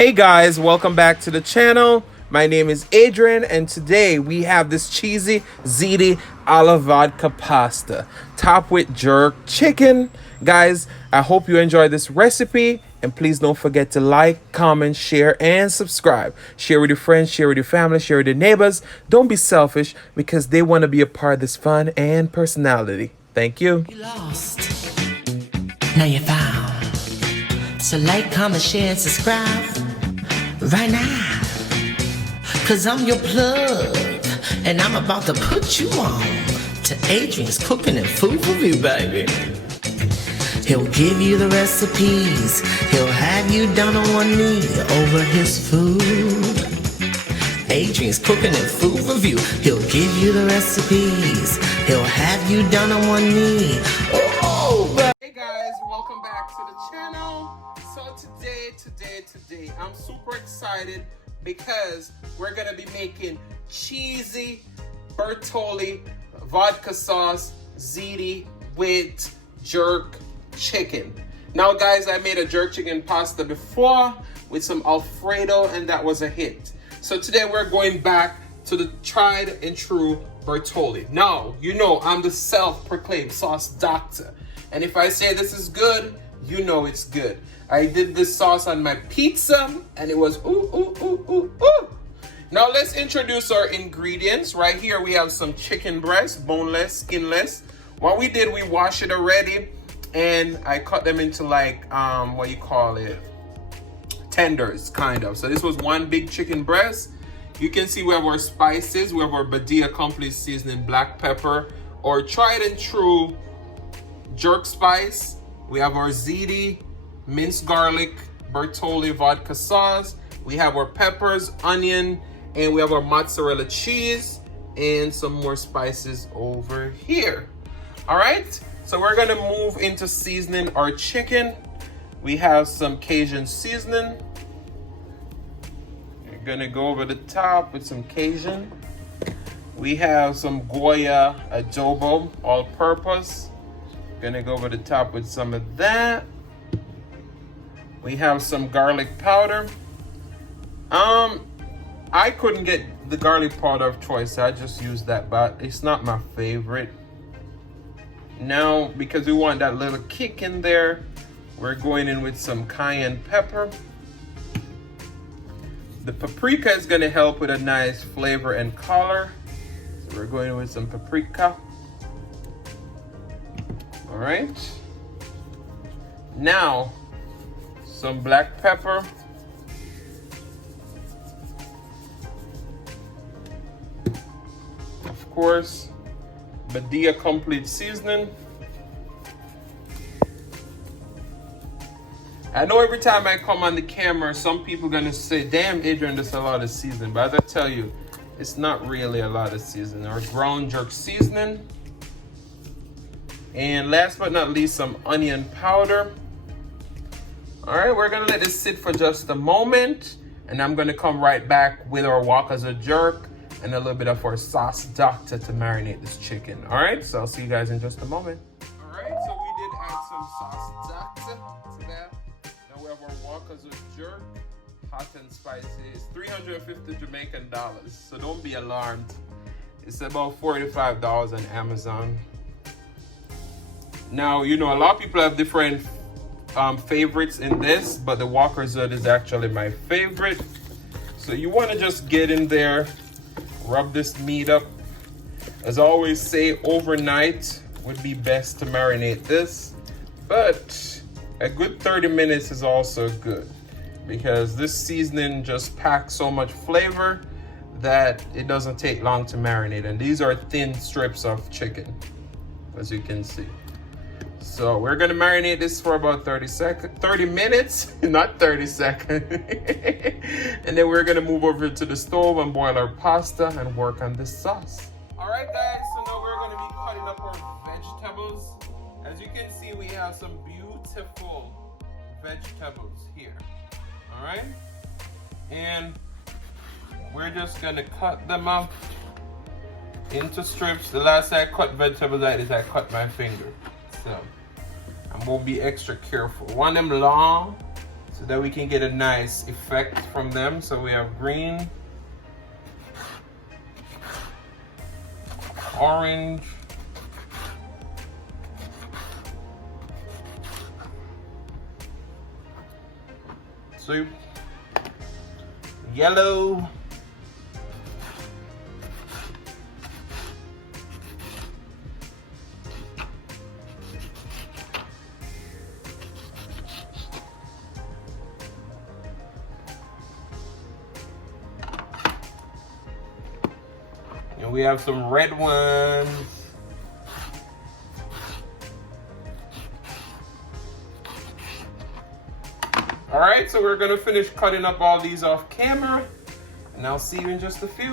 Hey guys, welcome back to the channel. My name is Adrian and today we have this cheesy ZITI alla vodka pasta topped with jerk chicken. Guys, I hope you enjoy this recipe and please don't forget to like, comment, share, and subscribe. Share with your friends, share with your family, share with your neighbors. Don't be selfish because they want to be a part of this fun and personality. Thank you. You lost, now you're found. So like, comment, share, and subscribe right now. Cause I'm your plug, and I'm about to put you on to Adrian's Cooking and Food Review, baby. He'll give you the recipes, he'll have you down on one knee over his food. Adrian's Cooking and Food Review, he'll give you the recipes, he'll have you down on one knee. Oh, baby. Hey guys, welcome back to the channel. So today, I'm super excited because we're gonna be making cheesy bertolli vodka sauce ZITI with jerk chicken. Now guys, I made a jerk chicken pasta before with some Alfredo and that was a hit. So today we're going back to the tried and true bertolli. Now, you know I'm the self-proclaimed sauce doctor. And if I say this is good, you know it's good. I did this sauce on my pizza and it was ooh. Now let's introduce our ingredients. Right here we have some chicken breast, boneless, skinless. What we did, we washed it already and I cut them into like, what you call it? Tenders, kind of. So this was one big chicken breast. You can see we have our spices. We have our Badia Complete Seasoning black pepper, or tried and true jerk spice. We have our ZITI minced garlic bertolli vodka sauce. We have our peppers, onion, and we have our mozzarella cheese and some more spices over here. All right, so we're gonna move into seasoning our chicken. We have some Cajun seasoning. We're gonna go over the top with some Cajun. We have some Goya adobo, all-purpose. Gonna go over the top with some of that. We have some garlic powder. I couldn't get the garlic powder of choice, so I just used that, but it's not my favorite. Now, because we want that little kick in there, we're going in with some cayenne pepper. The paprika is gonna help with a nice flavor and color. So we're going with some paprika. All right. Now, some black pepper. Of course, Badia Complete Seasoning. I know every time I come on the camera, some people are gonna say, damn, Adrian, there's a lot of seasoning. But as I tell you, it's not really a lot of seasoning. Our ground jerk seasoning. And last but not least, some onion powder. All right, we're gonna let this sit for just a moment, and I'm gonna come right back with our Walkers of Jerk and a little bit of our sauce doctor to marinate this chicken. All right, so I'll see you guys in just a moment. All right, so we did add some sauce doctor to that. Now we have our Walkers of Jerk, hot and spicy. It's 350 Jamaican dollars, so don't be alarmed. It's about $45 on Amazon. Now, you know, a lot of people have different favorites in this, but the WALKERSWOOD is actually my favorite. So you want to just get in there, rub this meat up. As I always say, overnight would be best to marinate this, but a good 30 minutes is also good because this seasoning just packs so much flavor that it doesn't take long to marinate. And these are thin strips of chicken, as you can see. So we're gonna marinate this for about 30 minutes, not 30 seconds. And then we're gonna move over to the stove and boil our pasta and work on this sauce. All right guys, so now we're gonna be cutting up our vegetables. As you can see, we have some beautiful vegetables here. All right, and we're just gonna cut them up into strips. The last time I cut vegetables like this, I cut my finger. So I'm gonna be extra careful. Want them long so that we can get a nice effect from them. So we have green, orange, soup, yellow, and we have some red ones. All right, so we're gonna finish cutting up all these off camera, and I'll see you in just a few.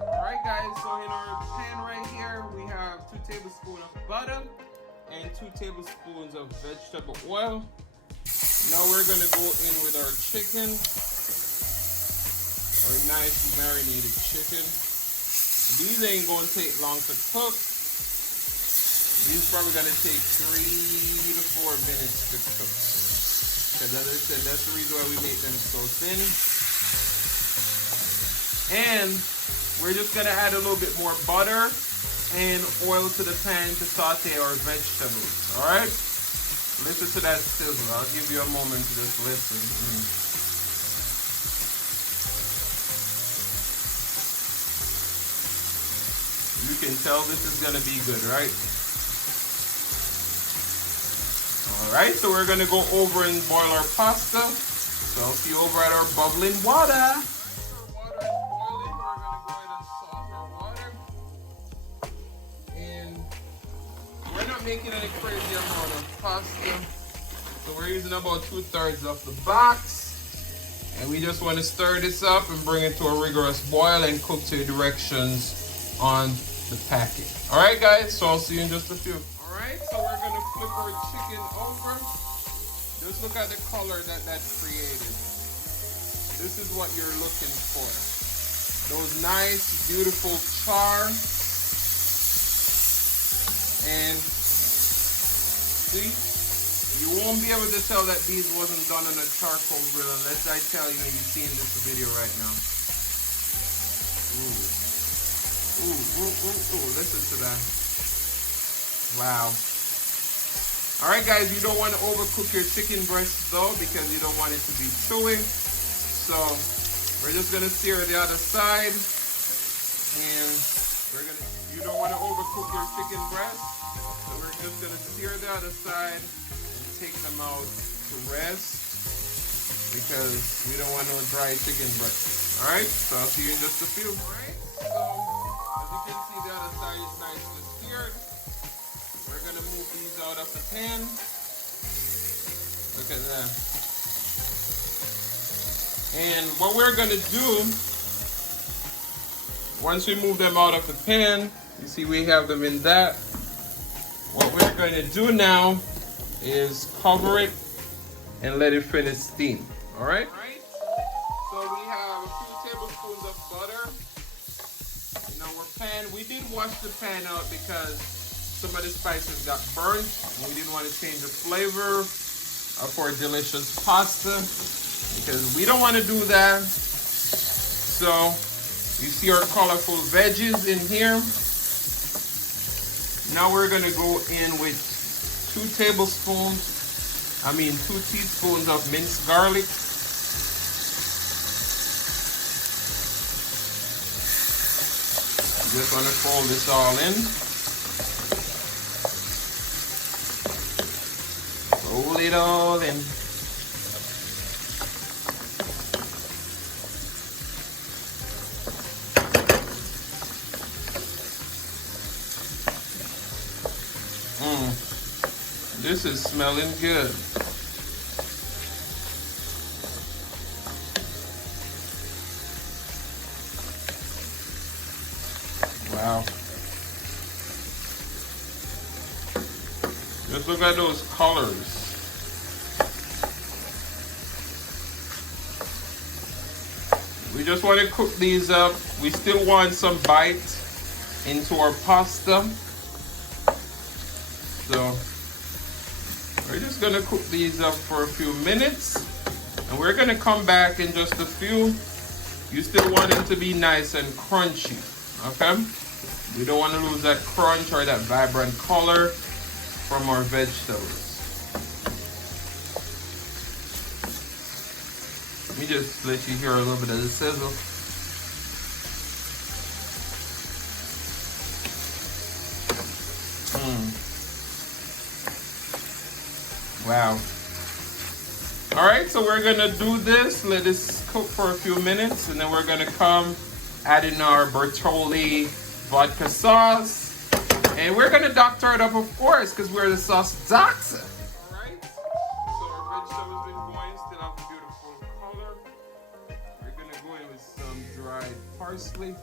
All right, guys, so in our pan right here, we have 2 tablespoons of butter and 2 tablespoons of vegetable oil. Now we're gonna go in with our chicken, our nice marinated chicken. These ain't gonna take long to cook. These probably gonna take 3 to 4 minutes to cook. Because as I said, that's the reason why we make them so thin. And we're just gonna add a little bit more butter and oil to the pan to saute our vegetables. All right? Listen to that sizzle. I'll give you a moment to just listen. You can tell this is gonna be good, right? Alright, so we're gonna go over and boil our pasta. So I'll see you over at our bubbling water. Our water is boiling. We're gonna go ahead and salt our water. And we're not making any crazy amount of pasta. So we're using about 2/3 of the box. And we just want to stir this up and bring it to a rigorous boil and cook to the directions on the packet. Alright guys, so I'll see you in just a few. Alright, so we're gonna flip our chicken over. Just look at the color that created. This is what you're looking for. Those nice, beautiful char. And see, you won't be able to tell that these wasn't done on a charcoal grill unless I tell you you've seen this video right now. Ooh. Ooh, ooh, ooh, ooh, listen to that. Wow. All right, guys, you don't want to overcook your chicken breast though, because you don't want it to be chewy. So we're just gonna sear the other side, and you don't want to overcook your chicken breast. So we're just gonna sear the other side and take them out to rest, because we don't want no dry chicken breast. All right, so I'll see you in just a few. All right, so as you can see, the other side is nicely seared. We're gonna move these out of the pan. Look at that. And what we're gonna do, once we move them out of the pan, you see we have them in that. What we're gonna do now is cover it and let it finish steam. All right? So we have a few tablespoons of butter in our pan. We did wash the pan out because some of the spices got burnt, and we didn't want to change the flavor of our delicious pasta, because we don't want to do that. So you see our colorful veggies in here. Now we're gonna go in with 2 teaspoons of minced garlic. You just want to fold this all in. Roll it all in. This is smelling good. Wow. Just look at those colors. We just want to cook these up. We still want some bite into our pasta. So We're just gonna cook these up for a few minutes, and we're gonna come back in just a few. You still want them to be nice and crunchy, okay? We don't want to lose that crunch or that vibrant color from our vegetables. Let me just let you hear a little bit of the sizzle. Wow. All right, so we're gonna do this, let this cook for a few minutes, and then we're gonna come add in our bertolli vodka sauce. And we're gonna doctor it up, of course, because we're the sauce doctor. All right, so our vegetables been going, still have a beautiful color. We're gonna go in with some dried parsley.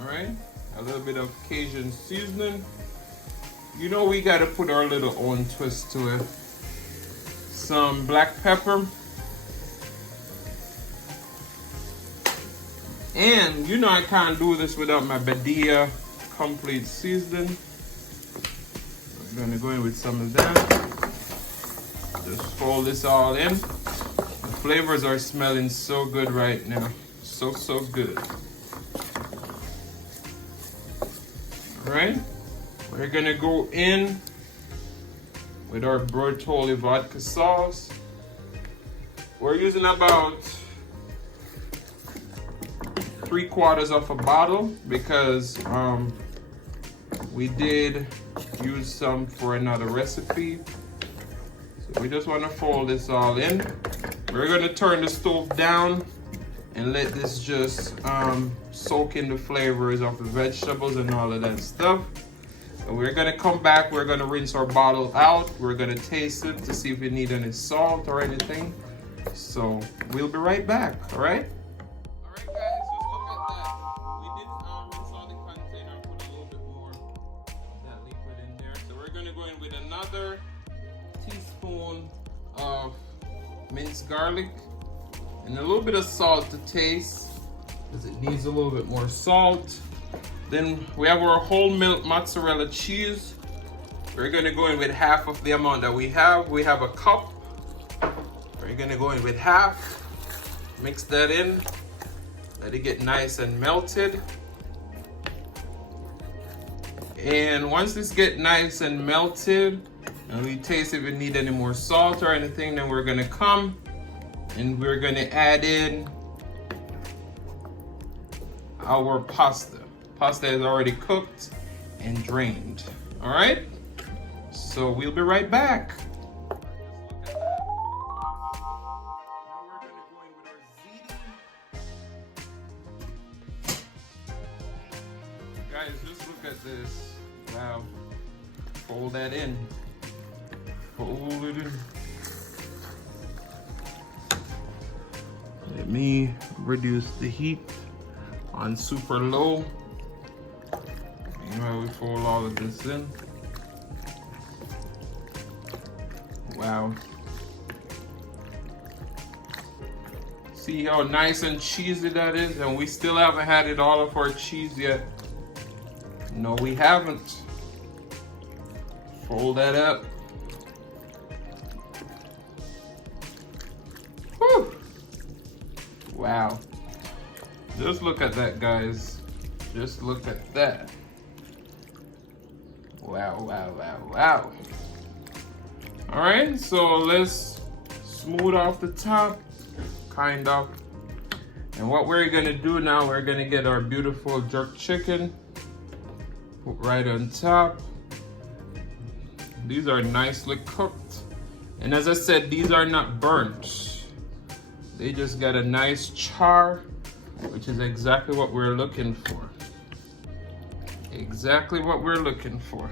All right, a little bit of Cajun seasoning. You know we gotta put our little own twist to it. Some black pepper. And you know I can't do this without my Badia complete seasoning. I'm gonna go in with some of that. Just fold this all in. The flavors are smelling so good right now. So good. All right. We're gonna go in with our bertolli vodka sauce. We're using about 3/4 of a bottle because we did use some for another recipe. So we just want to fold this all in. We're gonna turn the stove down and let this just soak in the flavors of the vegetables and all of that stuff. And we're gonna come back, we're gonna rinse our bottle out, we're gonna taste it to see if we need any salt or anything. So we'll be right back, all right? All right guys, just look at that. We did rinse out the container and put a little bit more of that liquid in there. So we're gonna go in with another teaspoon of minced garlic and a little bit of salt to taste, because it needs a little bit more salt. Then we have our whole milk mozzarella cheese. We're gonna go in with half of the amount that we have. We have a cup. We're gonna go in with half. Mix that in. Let it get nice and melted. And once this get nice and melted, and we taste if we need any more salt or anything, then we're gonna come and we're gonna add in our pasta. Pasta is already cooked and drained. All right? So we'll be right back. Just look at that. Now we're gonna go in with our ZITI. Guys, just look at this. Wow. Fold that in. Fold it in. Let me reduce the heat on super low. You know, we fold all of this in. Wow. See how nice and cheesy that is? And we still haven't had it all of our cheese yet. No, we haven't. Fold that up. Whew. Wow. Just look at that, guys. Just look at that. Wow, wow, wow, wow. All right, so let's smooth off the top, kind of. And what we're gonna do now, we're gonna get our beautiful jerk chicken, put right on top. These are nicely cooked. And as I said, these are not burnt. They just got a nice char, which is exactly what we're looking for. Exactly what we're looking for.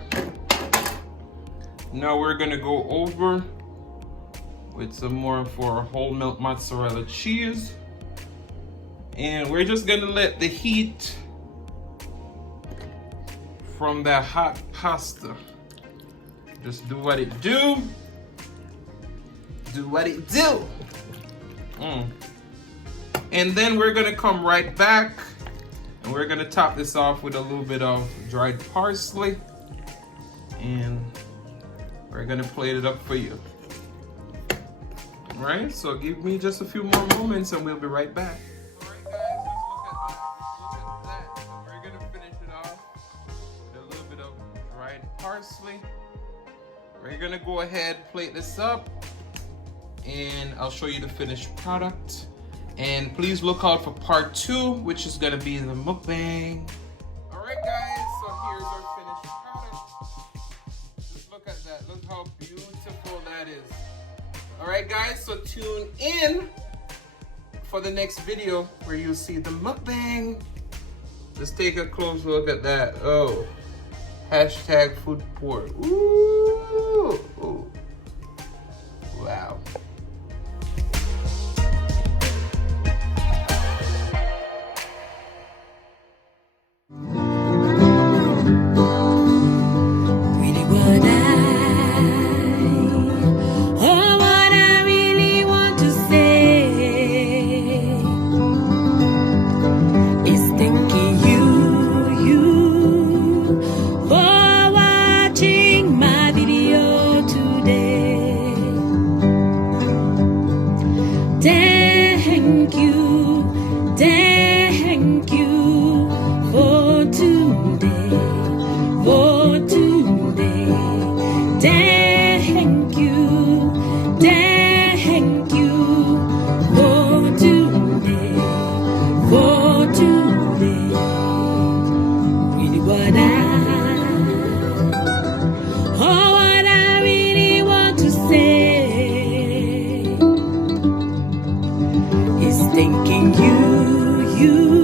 Now we're gonna go over with some more for our whole milk mozzarella cheese. And we're just gonna let the heat from that hot pasta just do what it do. Do what it do. And then we're gonna come right back and we're gonna top this off with a little bit of dried parsley. And We're gonna plate it up for you. All right, so give me just a few more moments and we'll be right back. All right, guys, let's look at that. So we're gonna finish it off with a little bit of dried parsley. We're gonna go ahead, plate this up, and I'll show you the finished product. And please look out for part 2, which is gonna be the mukbang. All right, guys, so here's our finished product. Just look at that. Look how beautiful that is. All right, guys, so tune in for the next video where you'll see the mukbang. Let's take a close look at that. Oh, hashtag food porn. Ooh, ooh. Wow. Thanking you.